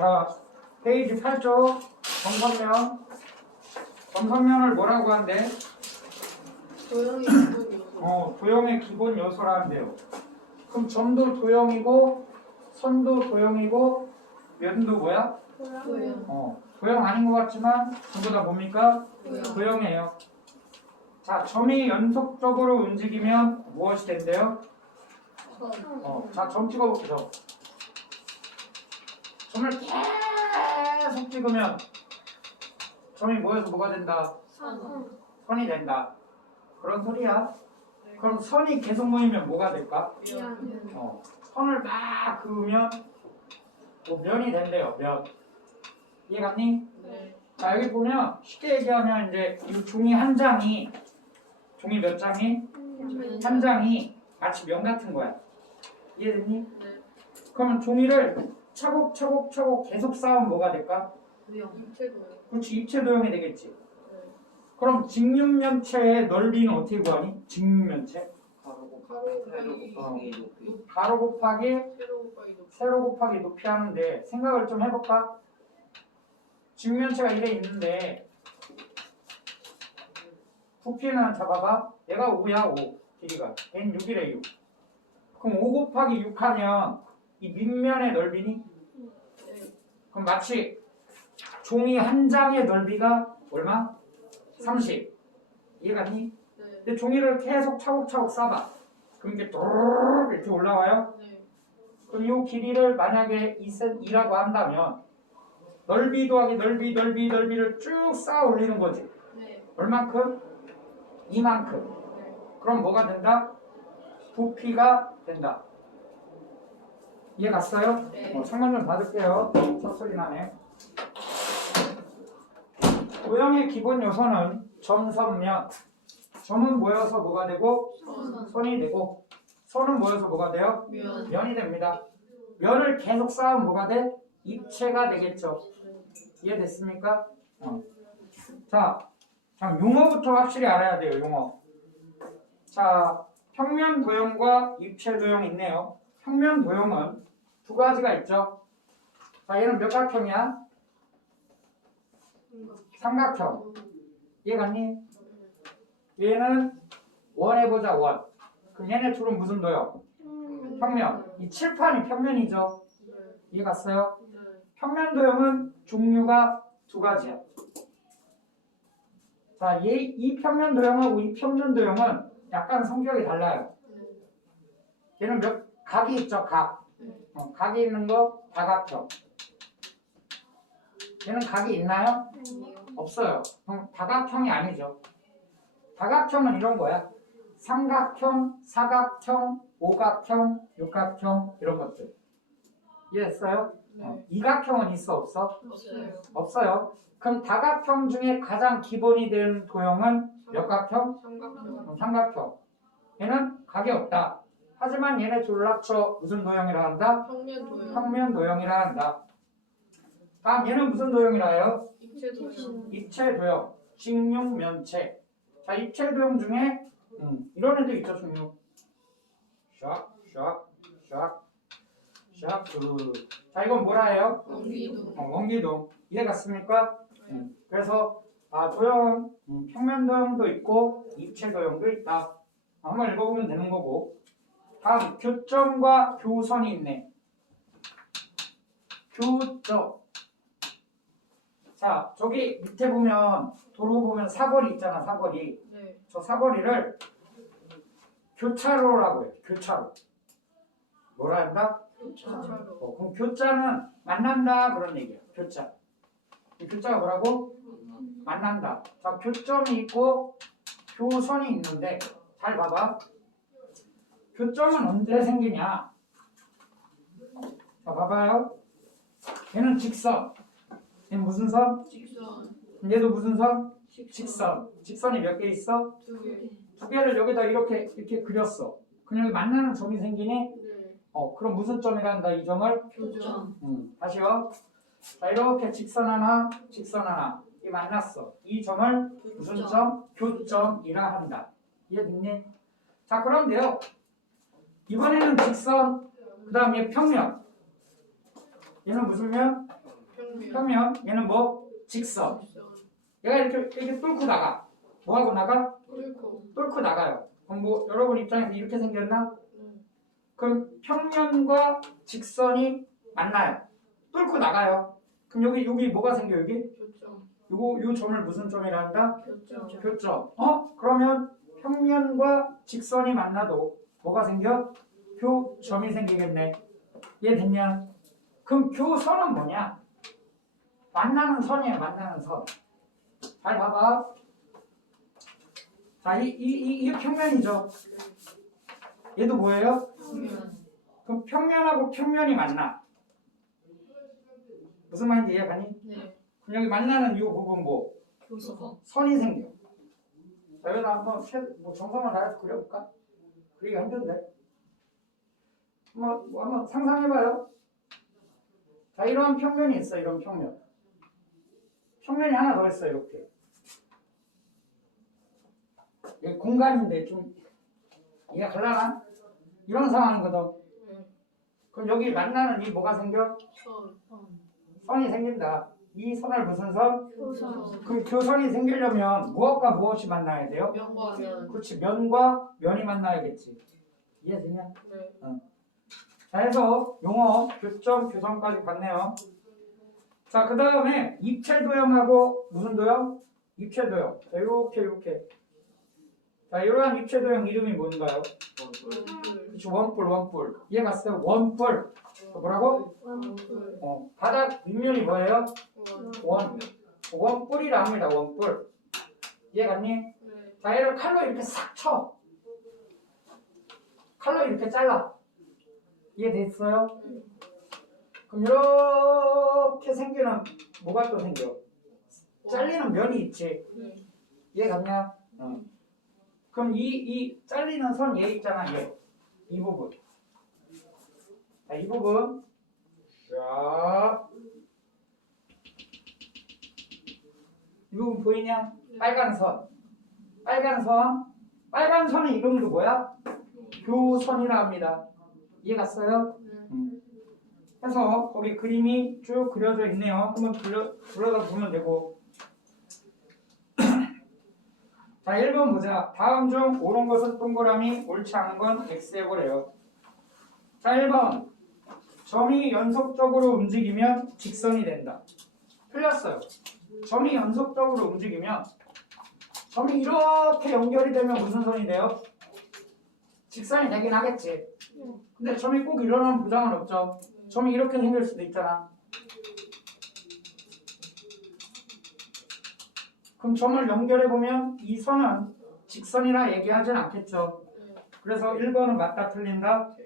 자, 페이지 8쪽 점선면. 점선면을 뭐라고 한대? 도형의 기본 요소. 도형의 기본 요소라는데요. 그럼 점도 도형이고 선도 도형이고 면도 뭐야? 도형. 도형 아닌 것 같지만 전부 다 뭡니까? 도형. 도형이에요. 자, 점이 연속적으로 움직이면 무엇이 된대요? 자, 점 찍어볼게요. 점을 계속 찍으면 점이 모여서 뭐가 된다? 선이 된다. 그런 소리야. 그럼 선이 계속 모이면 뭐가 될까? 선을 막 그으면 또 면이 된대요. 면. 이해갔니? 네. 자, 여기 보면 쉽게 얘기하면 이제 이 종이 한 장이 종이 몇 장이? 한 장이 마치 면 같은 거야. 이해됐니? 네. 그러면 종이를 차곡차곡 계속 쌓으면 뭐가 될까? 도형. 입체 도형. 그렇지, 입체 도형이 되겠지. 네. 그럼 직육면체의 넓이는 어떻게 구하니? 직육면체? 가로 곱하기 세로 곱하기 높이 하는데 생각을 좀 해볼까? 직면체가 이래 있는데 부피는 잡아봐. 얘가 5야 5 길이가 n 6이래 6. 그럼 5 곱하기 6 하면 이 밑면의 넓이니? 그럼 마치 종이 한 장의 넓이가 얼마? 30. 이해갔니? 근데 종이를 계속 차곡차곡 쌓아봐. 그럼 이게 도르르 이렇게 올라와요. 그럼 이 길이를 만약에 2라고 한다면 넓이 더하기 넓이를 쭉 쌓아 올리는 거지. 얼만큼? 이만큼. 그럼 뭐가 된다? 부피가 된다. 이해 갔어요? 네. 창문 좀 닫을게요. 첫 소리 나네. 도형의 기본 요소는 점, 선, 면. 점은 모여서 뭐가 되고? 선이 되고. 선은 모여서 뭐가 돼요? 면이 됩니다. 면을 계속 쌓으면 뭐가 돼? 입체가 되겠죠. 이해됐습니까? 자, 용어부터 확실히 알아야 돼요. 용어. 자, 평면 도형과 입체 도형이 있네요. 평면 도형은 두 가지가 있죠. 자, 얘는 몇 각형이야? 삼각형. 이해갔니? 얘는 원 해보자, 원. 그럼 얘네 둘은 무슨 도형? 평면. 이 칠판이 평면이죠. 이해갔어요? 평면 도형은 종류가 두 가지야. 자, 이 평면 도형하고 이 평면 도형은 약간 성격이 달라요. 얘는 각이 있죠, 각. 각이 있는 거 다각형. 얘는 각이 있나요? 없어요. 그럼 다각형이 아니죠. 다각형은 이런 거야. 삼각형, 사각형, 오각형, 육각형 이런 것들. 이해했어요? 이각형은 있어 없어? 없어요. 그럼 다각형 중에 가장 기본이 되는 도형은 몇 각형? 삼각형. 얘는 각이 없다. 하지만 얘네 둘을 합쳐 무슨 도형이라 한다? 평면 도형이라 한다. 다음 얘는 무슨 도형이라 해요? 입체 도형. 직육면체. 자, 입체 도형 중에 이런 애도 있죠, 중육. 샥. 자, 이건 뭐라 해요? 원기둥. 이해 갔습니까? 그래서 도형, 평면 도형도 있고 입체 도형도 있다. 한번 읽어보면 되는 거고. 다음 교점과 교선이 있네. 교점. 자, 저기 밑에 보면 도로 보면 사거리 있잖아, 사거리. 저 사거리를 교차로라고 해요. 교차로. 뭐라 한다? 그럼 교자는 만난다 그런 얘기야. 교자. 이 교자가 뭐라고? 만난다. 자, 교점이 있고 교선이 있는데 잘 봐봐. 교점은 언제 생기냐? 자, 봐봐요. 얘는 직선. 얘는 무슨 선? 얘도 무슨 선? 직선. 직선이 몇 개 있어? 두 개를 여기다 이렇게 그렸어. 그럼 여기 만나는 점이 생기니? 그럼 무슨 점이라 한다, 이 점을? 교점. 다시요. 자, 이렇게 직선 하나, 이 만났어. 이 점을 무슨 점? 교점이라 한다. 이해됐니? 자, 그런데요. 이번에는 직선, 그 다음에 평면. 얘는 무슨 면? 평면. 얘는 뭐? 직선. 얘가 이렇게 뚫고 나가. 뭐 하고 나가? 뚫고 나가요. 그럼 뭐 여러분 입장에서 이렇게 생겼나? 그럼 평면과 직선이 만나요. 뚫고 나가요. 그럼 여기 뭐가 생겨 여기? 요 점을 무슨 점이라 한다? 교점. 그러면 평면과 직선이 만나도 뭐가 생겨? 교점이 생기겠네. 이해됐냐? 그럼 교선은 뭐냐? 만나는 선이에요. 만나는 선. 잘 봐봐. 자, 이게 평면이죠. 얘도 뭐예요? 그럼 평면하고 평면이 만나. 무슨 말인지 이해가니? 그럼 여기 만나는 이 부분 뭐? 선이 생겨. 자, 여기다 한번 정성을 다해서 그려볼까? 그리기가 힘든데. 한번 상상해봐요. 자, 이런 평면이 있어. 이런 평면. 평면이 하나 더 있어. 이렇게. 이게 공간인데 좀 이해가 갈라나? 이런 상황이거든. 그럼 여기 만나는 이 뭐가 생겨? 선이 생긴다. 이 선을 무슨 선? 그럼 교선이 생기려면 무엇과 무엇이 만나야 돼요? 그렇지. 면과 면이 만나야겠지. 이해되냐? 자, 해서 용어, 교점, 교선까지 봤네요. 자, 그 다음에 입체도형하고 무슨 도형? 입체도형. 자, 요렇게. 자, 이러한 입체도형 이름이 뭔가요? 그렇지, 원뿔. 이해 갔어요? 원뿔. 뭐라고? 바닥 윗면이 뭐예요? 원뿔이라 합니다. 원뿔. 이해 갔니? 자, 얘를 칼로 이렇게 싹 쳐. 칼로 이렇게 잘라. 이해됐어요? 그럼 이렇게 생기는 뭐가 또 생겨? 잘리는 면이 있지. 이해 갔냐? 그럼 이 잘리는 선 얘 있잖아. 얘. 이 부분. 자, 이 부분. 자. 이 부분 보이냐? 빨간 선. 빨간 선의 이름도 뭐야? 교선이라 합니다. 이해 갔어요? 그래서 거기 그림이 쭉 그려져 있네요. 한번 들여다 보면 되고. 자, 1번 보자. 다음 중 옳은 것은 동그라미, 옳지 않은 건 X해보래요. 자, 1번. 점이 연속적으로 움직이면 직선이 된다. 틀렸어요. 점이 연속적으로 움직이면 점이 이렇게 연결이 되면 무슨 선이 돼요? 직선이 되긴 하겠지. 근데 점이 꼭 일어나는 보장은 없죠. 점이 이렇게 생길 수도 있잖아. 그럼 점을 연결해보면 이 선은 직선이라 얘기하진 않겠죠. 그래서 1번은 맞다 틀린다?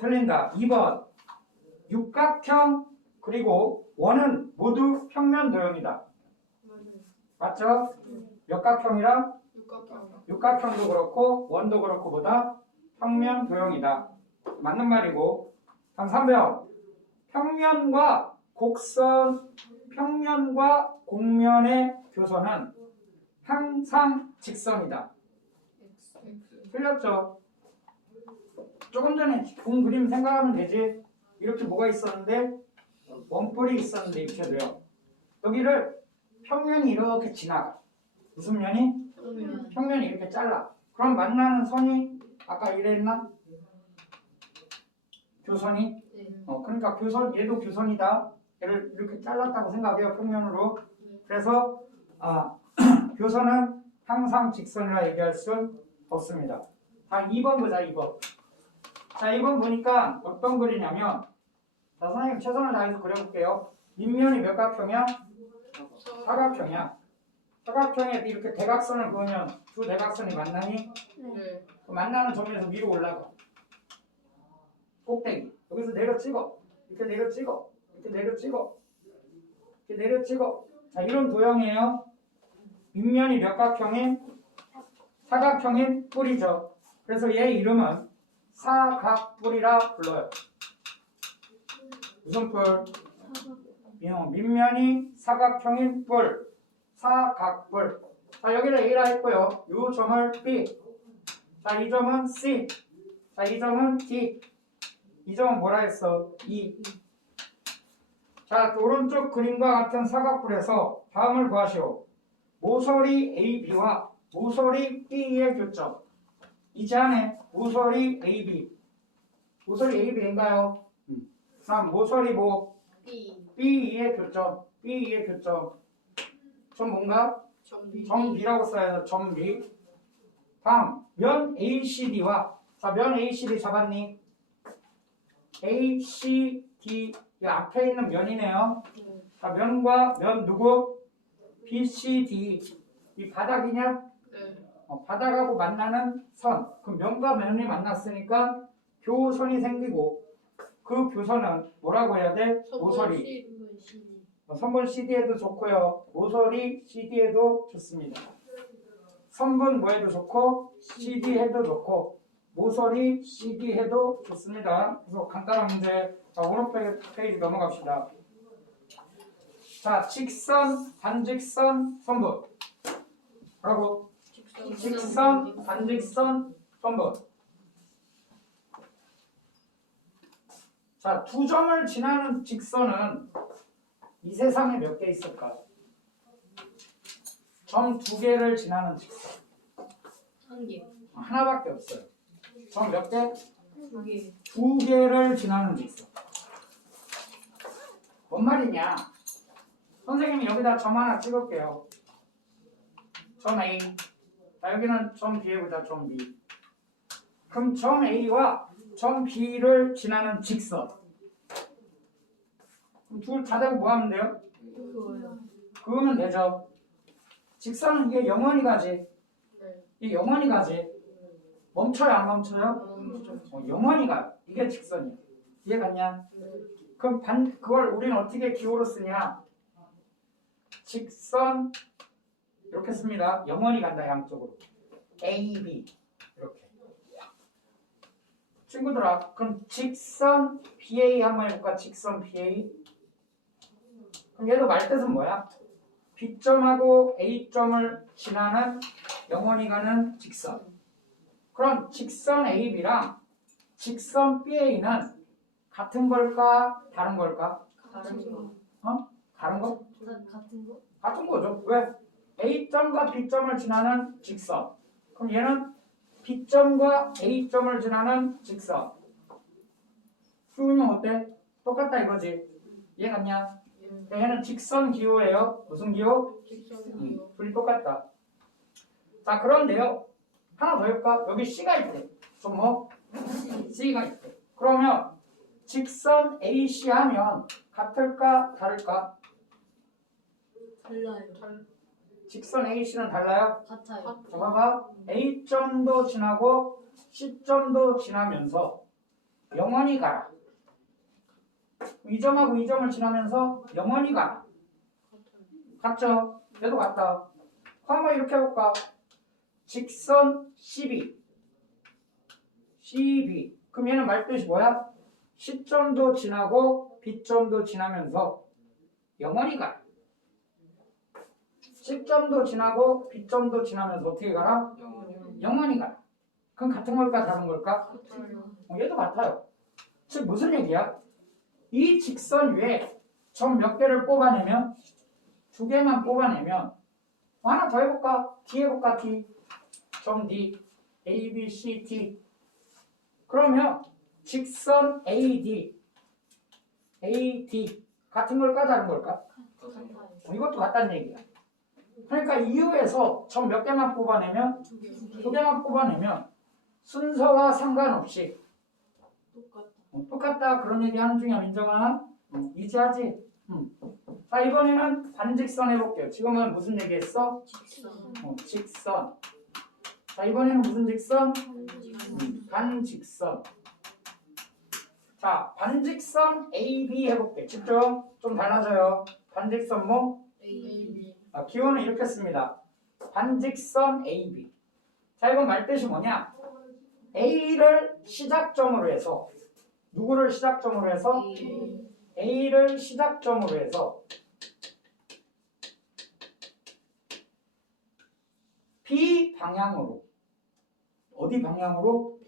틀린다. 2번 육각형 그리고 원은 모두 평면 도형이다. 맞죠? 역각형이랑 육각형도 그렇고 원도 그렇고 보다 평면 도형이다. 맞는 말이고. 다음 3번 평면과 곡면의 교선은 항상 직선이다. 틀렸죠? 조금 전에 본 그림 생각하면 되지. 이렇게 뭐가 있었는데 원뿔이 있었는데 입체도요. 여기를 평면이 이렇게 지나가. 무슨 면이? 평면이 이렇게 잘라. 그럼 만나는 선이 아까 이랬나? 교선이? 그러니까 얘도 교선이다. 얘를 이렇게 잘랐다고 생각해요. 평면으로. 그래서 교선은 항상 직선이라 얘기할 수 없습니다. 자, 2번 보자. 2번. 자, 2번 보니까 어떤 글이냐면, 자, 선생님 최선을 다해서 그려볼게요. 밑면이 몇 각형이야? 사각형이야. 사각형에 이렇게 대각선을 그으면 두 대각선이 만나니? 그 만나는 점에서 위로 올라가. 꼭대기. 여기서 내려 찍어. 이렇게 내려 찍어. 이렇게 내려 찍어. 이렇게 내려 찍어. 자, 이런 도형이에요. 밑면이 몇 각형인? 사각형인 뿔이죠. 그래서 얘 이름은 사각뿔이라 불러요. 무슨 뿔? 밑면이 사각형인 뿔. 사각뿔. 자, 여기를 A라 했고요. 이 점을 B. 자, 이 점은 C. 자, 이 점은 D. 이 점은 뭐라 했어? E. 자, 오른쪽 그림과 같은 사각뿔에서 다음을 구하시오. 모서리 AB와 모서리 B의 교점. 이 제안에 모서리 AB. 모서리 AB인가요? 다음 모서리 뭐? B. B의 교점. B의 교점. 점 뭔가? 점 B라고 써야 돼. 점 B. 다음 면 ACD와 자, 면 ACD 잡았니? ACD 이 앞에 있는 면이네요. 자, 면과 면 누구? BCD 이 바닥이냐? 네. 바닥하고 만나는 선. 그 면과 면이 만났으니까 교선이 생기고 그 교선은 뭐라고 해야 돼? 모서리. 선분 CD에도 좋고요. 모서리 CD에도 좋습니다. 선분 뭐해도 좋고 CD 해도 좋고 모서리 CD 해도 좋습니다. 그래서 간단한 문제. 자, 오른 페이지 넘어갑시다. 자, 직선, 반직선, 선분. 뭐라고? 직선, 반직선, 선분. 자, 두 점을 지나는 직선은 이 세상에 몇 개 있을까? 점 두 개를 지나는 직선. 한 개. 하나밖에 없어요. 점 몇 개? 두 개. 두 개를 지나는 직선. 뭔 말이냐? 선생님이 여기다 점 하나 찍을게요. 점 A. 자, 여기는 점 B에 보자, 점 B. 그럼 점 A와 점 B를 지나는 직선. 그럼 둘 다 대고 뭐 하면 돼요? 그거요. 그으면 되죠. 직선은 이게 영원히 가지. 네. 이게 영원히 가지. 멈춰요, 안 멈춰요? 영원히 가요. 이게 직선이야. 이해갔냐? 그럼 그걸 우리는 어떻게 기호로 쓰냐? 직선 이렇게 씁니다. 영원히 간다, 양쪽으로. A, B 이렇게. 친구들아, 그럼 직선 BA 한번 해볼까? 직선 BA. 그럼 얘도 말뜻은 뭐야? B점하고 A점을 지나는 영원히 가는 직선. 그럼 직선 AB랑 직선 BA는 같은 걸까? 다른 걸까? 다른 거. 다른 거? 같은 거? 같은 거죠. 왜? A점과 B점을 지나는 직선. 그럼 얘는 B점과 A점을 지나는 직선. 수음이 어때? 똑같다 이거지. 이해갔냐? 얘는 직선 기호예요. 무슨 기호? 직선이요. 둘이 똑같다. 자, 그런데요. 하나 더 해볼까? 여기 C가 있대. 좀 뭐? C가 있대. 그러면 직선 AC 하면 같을까? 다를까? 달라요. 직선 AC는 달라요? 같아요. 자, 봐봐. A점도 지나고 C점도 지나면서 영원히 가라. 이 점하고 이 점을 지나면서 영원히 가라. 같죠? 얘도 같다. 한번 이렇게 해볼까? 직선 CB. CB. 그럼 얘는 말뜻이 뭐야? C점도 지나고 B점도 지나면서 영원히 가라. C점도 지나고 B점도 지나면서 어떻게 가라? 영원히 가라. 그럼 같은 걸까 다른 걸까? 얘도 같아요. 즉 무슨 얘기야? 이 직선 위에 점 몇 개를 뽑아내면 두 개만 뽑아내면 하나 더 해볼까? D 해볼까? D. 점 D. A, B, C, D. 그러면 직선 AD. AD. 같은 걸까 다른 걸까? 이것도 같다는 얘기야. 그러니까 이유에서 점 몇 개만 뽑아내면 두 개만 뽑아내면 순서와 상관없이 똑같다 그런 얘기 하는 중이야. 민정아. 이지하지? 자, 이번에는 반직선 해볼게요. 지금은 무슨 얘기했어? 직선. 자, 이번에는 무슨 직선? 반직선. 자, 반직선 AB 해볼게. 집중. 좀 달라져요. 반직선 뭐? A. 기호는 이렇게 씁니다. 반직선 AB. 자, 이건 말뜻이 뭐냐? A를 시작점으로 해서 누구를 시작점으로 해서? A를 시작점으로 해서 B 방향으로 어디 방향으로?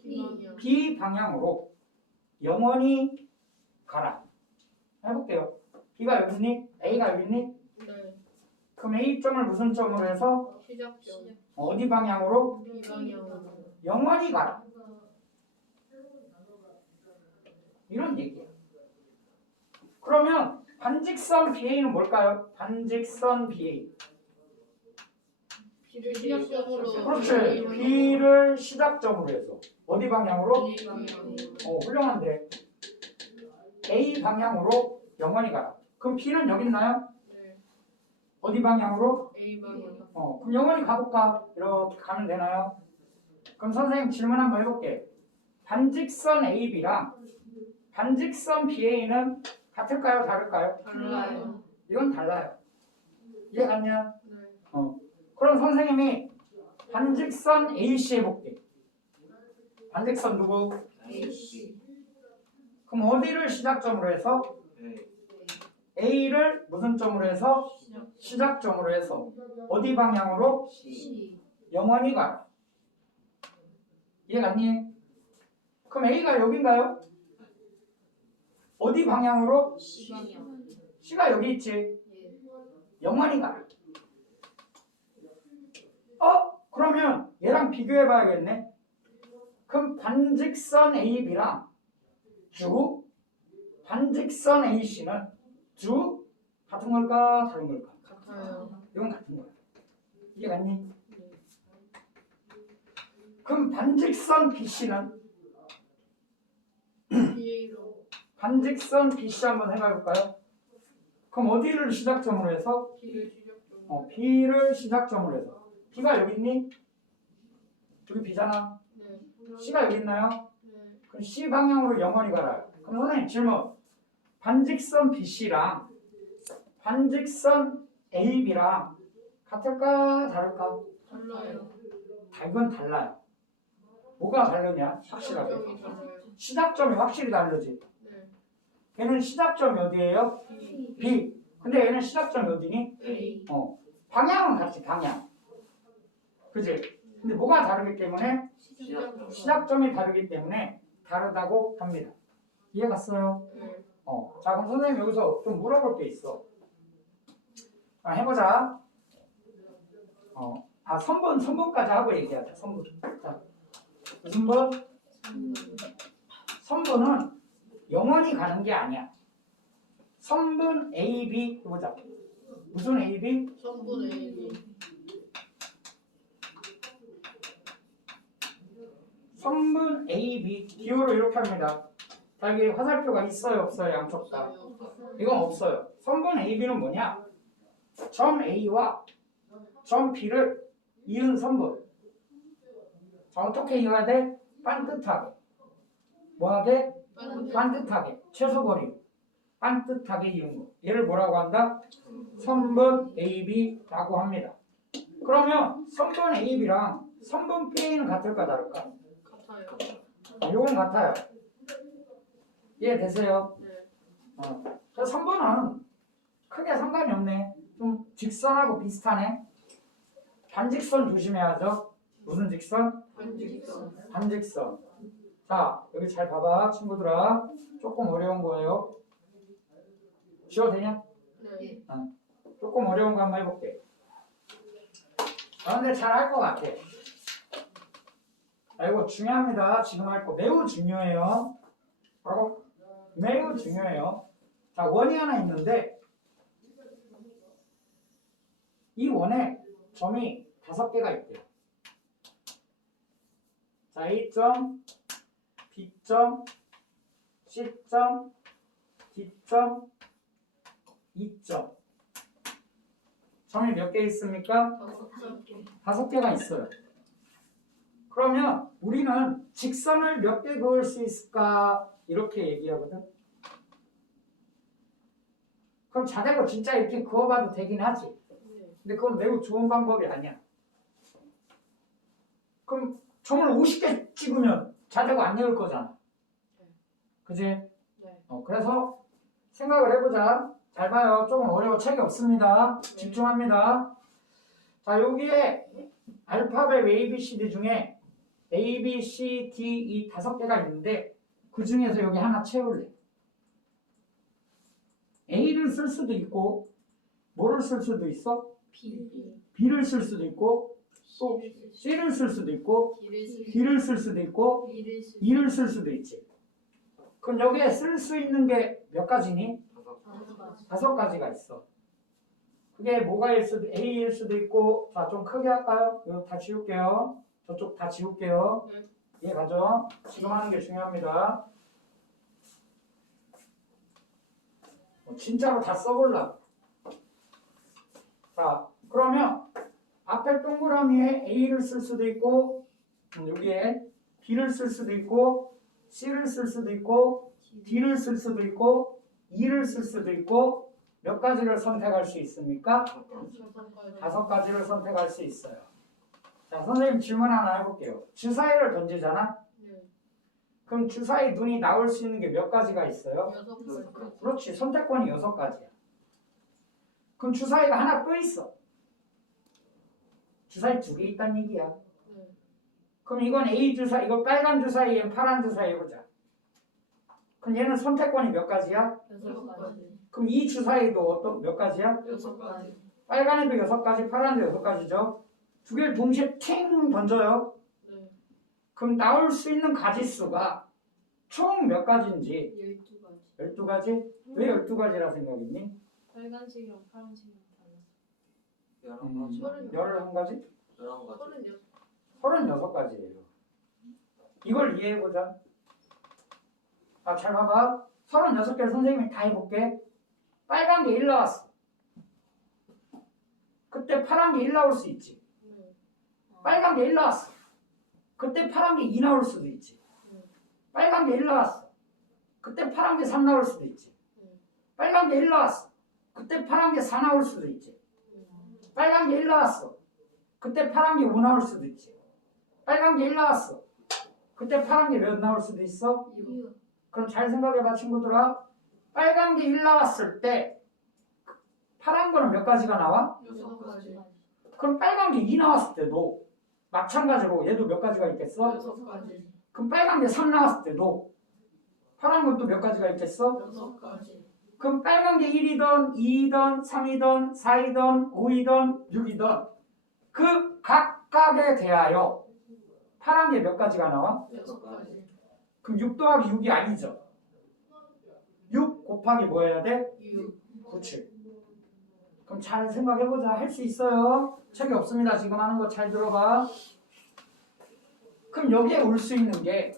B 방향으로 영원히 가라. 해볼게요. B가 여기 있니? A가 여기 있니? 네. 그럼 A점을 무슨 점으로 해서 시작점. 어디 방향으로? B 방향으로. 영원히 가라. 이런 얘기야. 그러면 반직선 BA는 뭘까요? 반직선 BA. B를 시작점으로. 그렇지. B를 시작점으로 해서 어디 방향으로? A 방향으로. 훌륭한데. A 방향으로 영원히 가라. 그럼 B는 여기 있나요? 네. 어디 방향으로? A 방향. 그럼 영원히 가볼까? 이렇게 가면 되나요? 그럼 선생님 질문 한번 해볼게. 반직선 AB랑 반직선 BA는 같을까요? 다를까요? 달라요. 이건 달라요. 이해갔냐? 네. 그럼 선생님이 반직선 AC 해볼게. 반직선 누구? AC. 그럼 어디를 시작점으로 해서? A를 무슨 점으로 해서? 시작점으로 해서 어디 방향으로? C. 영원히 가라. 이해갔니? 그럼 A가 여긴가요? 어디 방향으로? C 방향. C가 여기 있지. 예. 영원히 가라. 그러면 얘랑 비교해 봐야겠네. 그럼 반직선 AB랑 주 반직선 AC는 주 같은 걸까? 다른 걸까? 같아요. 이건 같은 거야. 이해갔니? 네. 그럼 반직선 BC는 BA로. 반직선 BC 한번 해볼까요? 그럼 어디를 시작점으로 해서? B를 시작점으로. B를 시작점으로 해서 B가 여기 있니? 여기 B잖아. 네. C가 여기 있나요? 네. 그럼 C 방향으로 영원히 가라. 그럼 선생님 질문. 반직선 BC랑 반직선 AB랑 같을까? 다를까? 달라요. 이건 달라요. 뭐가 다르냐? 확실하게. 시작점이 달라요. 시작점이 확실히 다르지. 네. 얘는 시작점이 어디예요? B. B. 근데 얘는 시작점이 어디니? A. 방향은 같지, 방향. 그지? 근데 뭐가 다르기 때문에? 시작점. 시작점이 다르기 때문에 다르다고 합니다. 이해 갔어요? 네. 자, 그럼 선생님 여기서 좀 물어볼 게 있어. 자, 해보자. 선분까지 하고 얘기하자. 선분. 자, 무슨 분? 3번. 선분은 영원히 가는 게 아니야. 선분 AB 해보자. 무슨 AB? 선분 A. 선분 AB 기호로 이렇게 합니다. 자, 여기 화살표가 있어요, 없어요? 양쪽 다. 이건 없어요. 선분 AB는 뭐냐? 점 A와 점 B를 이은 선분. 자, 어떻게 이어야 돼? 반듯하게. 뭐하게? 반듯하게. 최소거리. 반듯하게 이은 거. 얘를 뭐라고 한다? 선분 AB라고 합니다. 그러면 선분 AB랑 선분 PA는 같을까 다를까? 같아요. 이건 같아요. 이해되세요? 네. 그래서 선분은 크게 상관이 없네. 좀 직선하고 비슷하네. 반직선 조심해야죠. 무슨 직선? 반직선. 반직선. 자, 여기 잘 봐봐, 친구들아. 조금 어려운 거예요. 지워도 되냐? 네. 조금 어려운 거 한번 해볼게. 근데 잘 할 것 같아. 이거 중요합니다. 지금 할 거 매우 중요해요. 바로 매우 중요해요. 자, 원이 하나 있는데 이 원에 점이 5개가 있대요. 자, A점, B점, C점, D점, E점. 점이 몇 개 있습니까? 5개. 5개가 있어요. 그러면 우리는 직선을 몇 개 그을 수 있을까? 이렇게 얘기하거든. 그럼 자대로 진짜 이렇게 그어봐도 되긴 하지. 근데 그건 매우 좋은 방법이 아니야. 그럼 점을 50개 찍으면 자대가 안 이을 거잖아. 그지? 네. 그래서 생각을 해보자. 잘 봐요. 조금 어려워. 책이 없습니다. 집중합니다. 자, 여기에 알파벳 A, B, C, D 중에 A, B, C, D, E 5개가 있는데 그 중에서 여기 하나 채울래. A를 A는 쓸 수도 있고 뭐를 쓸 수도 있어? B. B를 쓸 수도 있고 또 C를 쓸 수도 있고 D를 쓸 수도 있고 E를 쓸 수도 있지. 그럼 여기에 쓸 수 있는 게 몇 가지니? 5가지가 있어. 그게 뭐가일 수도 A일 수도 있고 자 좀 크게 할까요? 이거 다 지울게요. 저쪽 다 지울게요. 이해 가죠? 지금 하는 게 중요합니다. 진짜로 다 써볼라. 자 그러면 앞에 동그라미에 A를 쓸 수도 있고 여기에 B를 쓸 수도 있고 C를 쓸 수도 있고 D를 쓸 수도 있고 E를 쓸 수도 있고 몇 가지를 선택할 수 있습니까? 5가지를 선택할 수 있어요. 자 선생님 질문 하나 해볼게요. 주사위를 던지잖아? 그럼 주사위 눈이 나올 수 있는 게 몇 가지가 있어요? 6가지. 그렇지. 선택권이 6가지야. 그럼 주사위가 하나 또 있어. 주사위 2개 있다는 얘기야. 그럼 이건 A 주사위, 이거 빨간 주사위, 얘는 파란 주사위 해보자. 그럼 얘는 선택권이 몇 가지야? 6가지. 그럼 이 주사위도 어떤 몇 가지야? 6가지. 빨간에도 6가지, 파란에도 6가지죠. 2개를 동시에 팅 던져요. 그럼 나올 수 있는 가지수가 총 몇 가지인지 12가지. 12가지? 왜 12가지라 생각했니? 빨간색이랑 파란색이랑 달랐어. 11가지? 36. 36가지예요. 이걸 이해해보자. 잘 봐봐. 36개를 선생님이 다 해볼게. 빨간 게 1 나왔어. 그때 파란 게 1 나올 수 있지. 빨간 게 1 나왔어. 그때 파란 게 2 나올 수도 있지. 빨간 게 1 나왔어. 그때 파란 게 3 나올 수도 있지. 빨간 게 1 나왔어. 그때 파란 게 4 나올 수도 있지. 빨간 게 1 나왔어. 그때 파란 게 5 나올 수도 있지. 빨간 게 1 나왔어. 그때 파란 게 몇 나올 수도 있어? 6. 그럼 잘 생각해봐 친구들아. 빨간 게 1 나왔을 때 파란 거는 몇 가지가 나와? 6가지. 그럼 빨간 게 2 나왔을 때도 마찬가지로 얘도 몇 가지가 있겠어? 6가지. 그럼 빨간 게 3 나왔을 때도 파란 것도 몇 가지가 있겠어? 6가지. 그럼 빨간 게 1이든 2이든 3이든 4이든 5이든 6이든 그 각각에 대하여 파란 게 몇 가지가 나와? 6가지. 그럼 6 더하기 6이 아니죠. 6 곱하기 뭐 해야 돼? 6. 그렇지. 그럼 잘 생각해보자. 할 수 있어요. 책이 없습니다. 지금 하는 거 잘 들어봐. 그럼 여기에 올 수 있는 게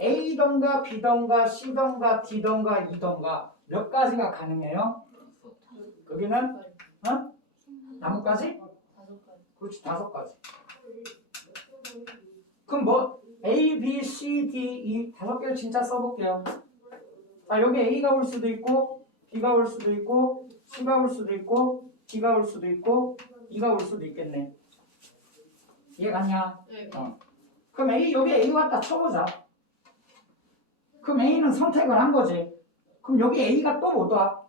A던가 B던가 C던가 D던가 E던가 몇 가지가 가능해요? 여기는 나뭇가지? 5가지. 그렇지. 5가지. 그럼 뭐 A, B, C, D, E 5개를 진짜 써볼게요. 자 여기 A가 올 수도 있고 B가 올 수도 있고 C가 올 수도 있고 D가 올 수도 있고 E가 올 수도 있겠네. 이해 갔냐? 네. 그럼 여기 A 갖다 쳐보자. 그럼 A는 선택을 한 거지. 그럼 여기 A가 또 못 와.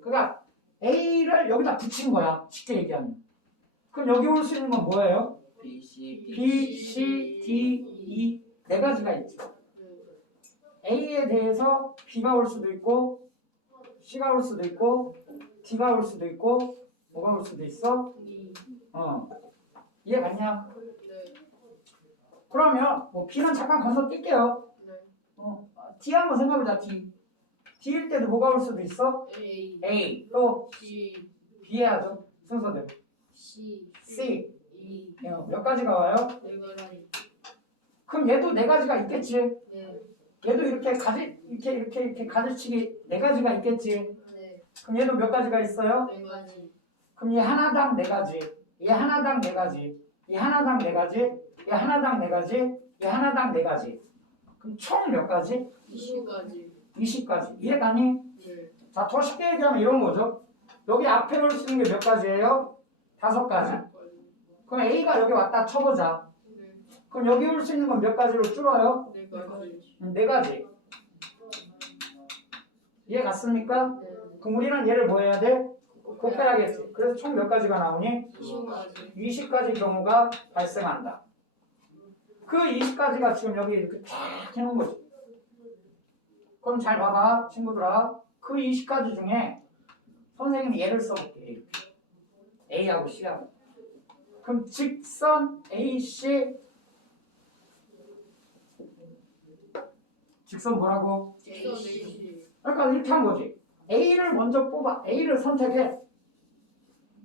그러니까 A를 여기다 붙인 거야. 쉽게 얘기하면. 그럼 여기 올 수 있는 건 뭐예요? B, C, D. B, C, D, E 4가지가 있죠. A에 대해서 B가 올 수도 있고 C가 올 수도 있고 D가 올 수도 있고 뭐가 올 수도 있어? 이해 갔냐? 네. 그러면 뭐 B는 잠깐 건너뛸게요. 네. D 한번 생각해보자. D일 때도 뭐가 올 수도 있어? A. A 또 C. B 해야죠. 순서대로. C. C E. 몇 가지가 와요? 4가지. 그럼 얘도 4가지가 있겠지. 네. 얘도 이렇게 가지치기 4가지가 있겠지. 네. 그럼 얘도 몇 가지가 있어요? 4가지. 그럼 얘 하나당 4가지, 얘 하나당 4가지, 얘 하나당 4가지, 얘 하나당 4가지, 얘 하나당 4가지. 그럼 총 몇 가지? 20가지. 20가지. 이해 가니? 네. 자, 더 쉽게 얘기하면 이런 거죠. 여기 앞에 올 수 있는 게 몇 가지예요? 5가지. 그럼 A가 여기 왔다 쳐보자. 네. 그럼 여기 올 수 있는 건 몇 가지로 줄어요? 4가지. 4가지. 이해 갔습니까? 네. 그럼 우리는 얘를 뭐 해야 돼? 곱해야겠지. 그래서 총 몇 가지가 나오니? 20가지. 20가지 경우가 발생한다. 그 20가지가 지금 여기 이렇게 쫙 해놓은 거지. 그럼 잘 봐봐 친구들아. 그 20가지 중에 선생님이 예를 써볼게. A하고 C하고. 그럼 직선 AC 직선 뭐라고? 직선 AC. 그러니까 이렇게 한 거지. A를 먼저 뽑아. A를 선택해.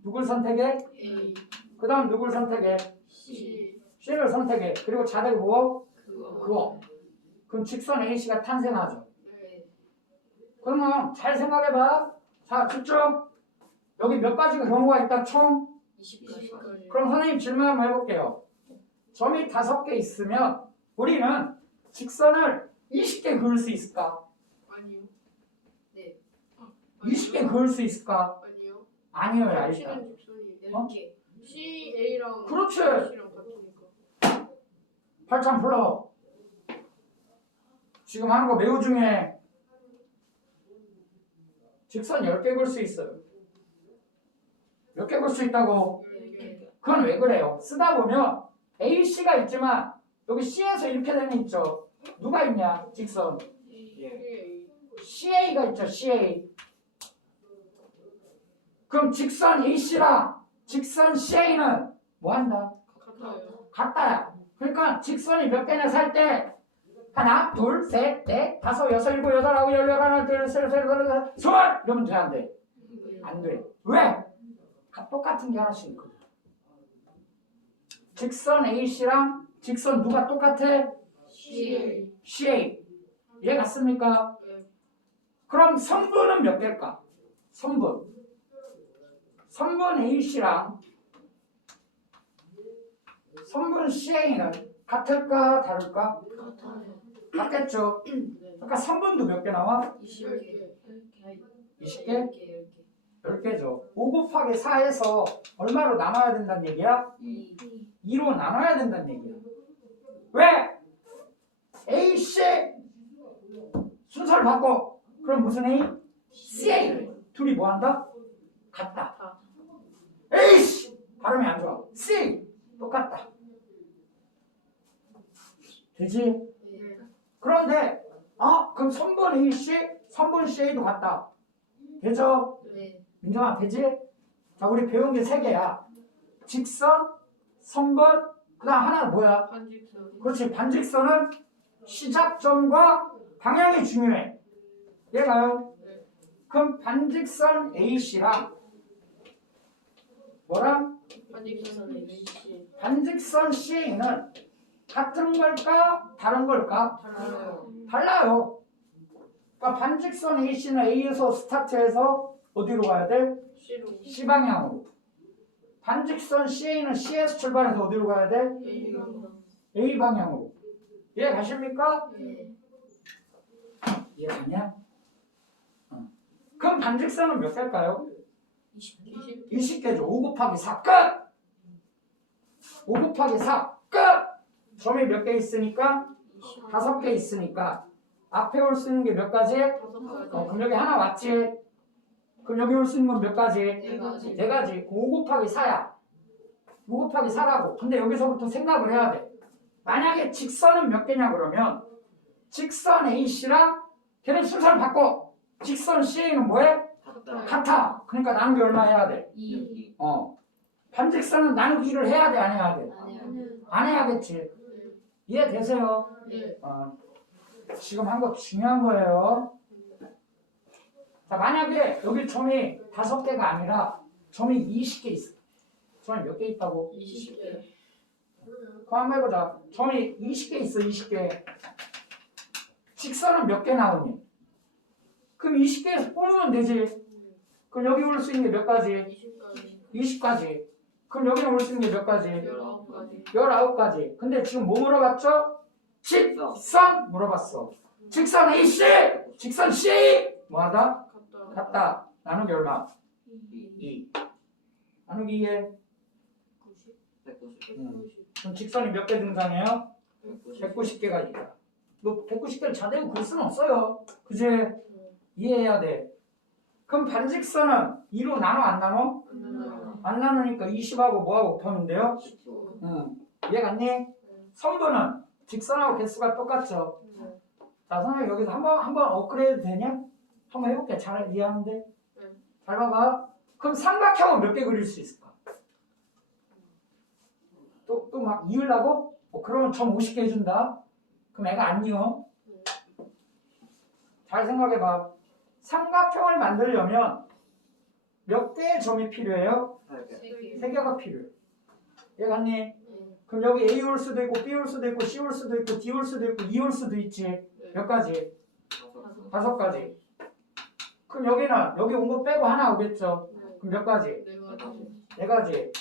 누굴 선택해? A. 그 다음 누굴 선택해? C. C를 선택해. 그리고 자들 뭐? 그거. 그거. 그럼 직선 AC가 탄생하죠. 네. 그러면 잘 생각해봐. 자, 집중. 여기 몇 가지가 경우가 있다, 총? 20까지. 그럼 선생님 질문 한번 해볼게요. 점이 5개 있으면 우리는 직선을 20개 그을 수 있을까? 아니요. 네. 20개 그을 수 있을까? 아니요. 아니요, 야, C는 일단. 직선이 어? 10개. C, A랑 그렇지. C랑 같으니까. 팔짱 풀어. 지금 하는 거 매우 중요해. 직선 10개 그을 수 있어요. 몇 개 그을 수 있다고? 10개. 그건 왜 그래요? 쓰다 보면 AC가 있지만 여기 C에서 이렇게 되는 있죠. 누가 있냐? 직선. A. CA가 있죠. CA. 그럼 직선 AC랑 직선 CA는 뭐 한다? 같아요. 같다야. 그러니까 직선이 몇 개나 살 때 하나, 둘, 셋, 넷, 다섯, 여섯, 일곱, 여덟, 아홉, 열, 열하나, 둘, 셋, 넷, 다섯, 스물 이러면 돼, 안 돼? 안 돼. 왜? 똑같은 게 하나씩 있거든. 직선 AC랑 직선 누가 똑같아? C. CA. 이해 갔습니까? 네. 그럼 선분은 몇 개일까? 선분 AC랑 선분 CA는 같을까 다를까? 같아요. 같겠죠. 네. 그러니까 선분도 몇 개 나와? 20개. 20개? 10개죠. 5 곱하기 4에서 얼마로 나눠야 된다는 얘기야? 2로 나눠야 된다는 얘기야. 왜? AC 순서를 바꿔. 그럼 무슨 A? CA. 둘이 뭐 한다? 같다. AC 발음이 안 좋아. C 똑같다. 되지? 네. 그런데 그럼 선분 AC, 선분 CA도 같다. 되죠? 네. 민정아 되지? 자, 우리 배운 게 3개야. 직선, 선분, 그 다음 하나는 뭐야? 반직선. 그렇지. 반직선은 시작점과 방향이 중요해. 얘가요? 네. 그럼 반직선 AC랑 뭐랑? 반직선 AC. 반직선 CA는 같은 걸까? 다른 걸까? 달라요. 달라요. 그러니까 반직선 AC는 A에서 스타트해서 어디로 가야 돼? C로. C 방향으로. 반직선 CA는 C에서 출발해서 어디로 가야 돼? A로. A 방향으로. 이해 가십니까? 네. 이해 가냐? 그럼 반직선은 몇 개일까요? 20개. 20개죠. 5 곱하기 4 끝! 5 곱하기 4 끝! 점이 몇 개 있으니까? 5개 있으니까 앞에 올 수 있는 게 몇 가지? 5가지. 그럼 여기 하나 왔지? 그럼 여기 올 수 있는 건 몇 가지? 4가지. 4가지. 5 곱하기 4야. 5 곱하기 4라고. 근데 여기서부터 생각을 해야 돼. 만약에 직선은 몇 개냐 그러면 직선 AC랑 걔는 순서를 바꿔. 직선 CA는 뭐해? 같아. 그러니까 나누기 얼마 해야 돼? 2. 반직선은 나누기 2를 해야 돼? 안 해야 돼? 아니요. 안 해야겠지. 이해되세요? 네. 지금 한 거 중요한 거예요. 자, 만약에 여기 점이 5개가 아니라 점이 20개 있어. 점이 몇 개 있다고? 20개. 그거 한번 해보자. 점이 20개 있어, 20개. 직선은 몇 개 나오니? 그럼 20개에서 뽑으면 되지. 그럼 여기 올 수 있는 게 몇 가지? 20가지. 20가지. 그럼 여기 올 수 있는 게 몇 가지? 19가지. 19가지. 근데 지금 뭐 물어봤죠? 직선 물어봤어. 직선 AC! 직선 C! 뭐하다? 같다. 같다. 나누기 얼마? 2. 2. 나누기 2에 90. 그럼 직선이 몇 개 등장해요? 190. 190개가 있다. 너 190개를 자대고 그럴 수는 없어요. 그지? 이해해야 돼. 그럼 반직선은 2로 나눠 안 나눠? 안 나누니까 20하고 뭐하고 곱하면 돼요? 19. 이해 갔니? 선분은 직선하고 개수가 똑같죠. 네. 자, 선생님 여기서 한번 업그레이드 되냐? 한번 해볼게. 잘 이해하는데. 잘 봐봐. 그럼 삼각형은 몇 개 그릴 수 있을까? 또 막 이으려고? 뭐 그러면 점 50개 해준다. 그럼 애가 안 이어. 잘 생각해봐. 삼각형을 만들려면 몇 개의 점이 필요해요? 3개. 3개가 필요해. 얘가니? 네. 그럼 여기 A 올 수도 있고 B 올 수도 있고 C 올 수도 있고 D 올 수도 있고 E 올 수도 있지. 몇 가지? 5가지. 그럼 여기는 여기 온 거 빼고 하나 오겠죠? 그럼 몇 가지? 4가지.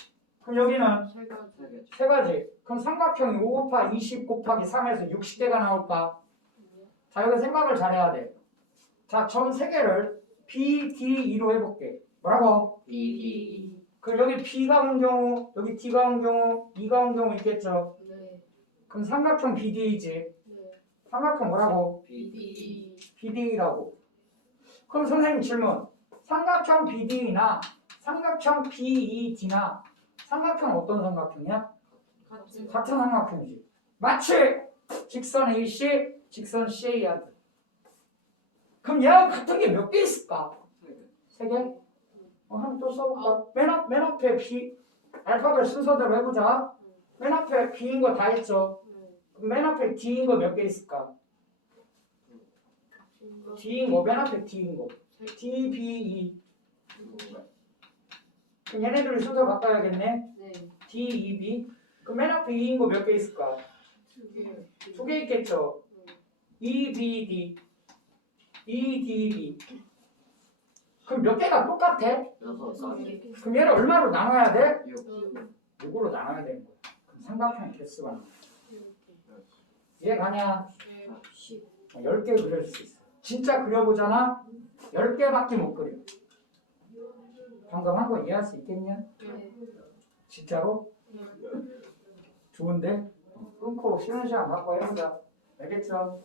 그럼 여기는 3가지. 그럼 삼각형이 5 곱하기 20 곱하기 3에서 60개가 나올까? 자, 여기 생각을 잘해야 돼. 자, 점 3개를 B, D, E로 해볼게. 뭐라고? BD. 그럼 여기 B가 온 경우, 여기 D가 온 경우, E가 온 경우 있겠죠? 네. 그럼 삼각형 BD이지. 네. 삼각형 뭐라고? BD. BD라고. 그럼 선생님 질문. 삼각형 BD나 삼각형 BED나 삼각형은 어떤 삼각형이야? 같은 삼각형이지. 마치 직선 AC, 직선 CA야. 그럼 얘하고 같은 게 몇 개 있을까? 3개? 한번 또 써볼까? 맨 앞에 B, 알파벳 순서대로 해보자. 맨 앞에 B인 거 다 했죠? 그럼 맨 앞에 D인 거 몇 개 있을까? D인 거, 맨 앞에 D인 거. D, B, E. 그럼 얘네들을 순서 바꿔야겠네. 네. D, E, B. 그럼 맨 앞에 E인 거 몇 개 있을까? 2개. 2개 있겠죠? E, B, D. E, D, B. 그럼 몇 개가 똑같아? 6개. 그럼 얘를 얼마로 나눠야 돼? 6. 6으로 나눠야 되는 거야. 그럼 삼각형 개수가 나와. 이해가냐? 10. 10개 그릴 수 있어. 진짜 그려보잖아? 10개밖에 못 그려. 방금 한 거 이해할 수 있겠냐? 네. 진짜로? 좋은데? 끊고 쉬는 시간 갖고 해보자. 알겠죠?